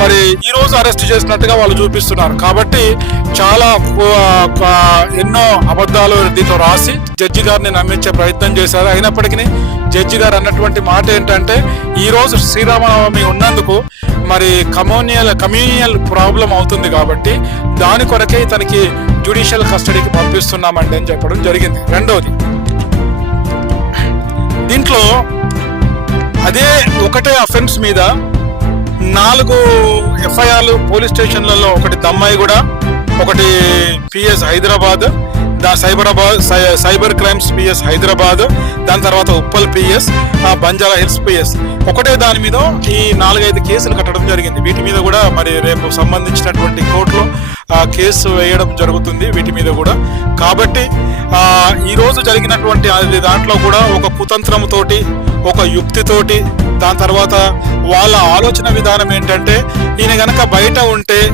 మరి ఈ రోజు అరెస్ట్ చేసినట్టుగా వాళ్ళు చూపిస్తున్నారు. కాబట్టి చాలా ఎన్నో అబద్ధాలు దీంట్లో రాసి జడ్జి గారిని నమ్మించే ప్రయత్నం చేశారు. అయినప్పటికీ జడ్జి గారు అన్నటువంటి మాట ఏంటంటే ఈ రోజు శ్రీరామనవమి ఉన్నందుకు మరి కమ్యూనియల్ ప్రాబ్లం అవుతుంది కాబట్టి దాని కొరకే ఇతనికి జ్యుడిషియల్ కస్టడీకి పంపిస్తున్నామండి అని చెప్పడం జరిగింది. రెండవది, దీంట్లో అదే ఒకటే అఫెన్స్ మీద 4 ఎఫ్ఐఆర్లు పోలీస్ స్టేషన్లలో, ఒకటి దమ్మాయిగూడ, ఒకటి PS Hyderabad, cyber crimes PS Hyderabad, దాని తర్వాత Uppal PS, Banjara hills PS, ఒకటే దాని మీద ఈ 4-5 కేసులు కట్టడం జరిగింది. వీటి మీద కూడా మరి రేపు సంబంధించినటువంటి కోర్టులో కేసు వేయడం జరుగుతుంది వీటి మీద కూడా. కాబట్టి ఈ రోజు జరిగినటువంటి దాంట్లో కూడా ఒక కుతంత్రంతోటి, ఒక యుక్తితోటి, దాని తర్వాత వాళ్ళ ఆలోచన విధానం ఏంటంటే ఈయన గనక బయట ఉంటే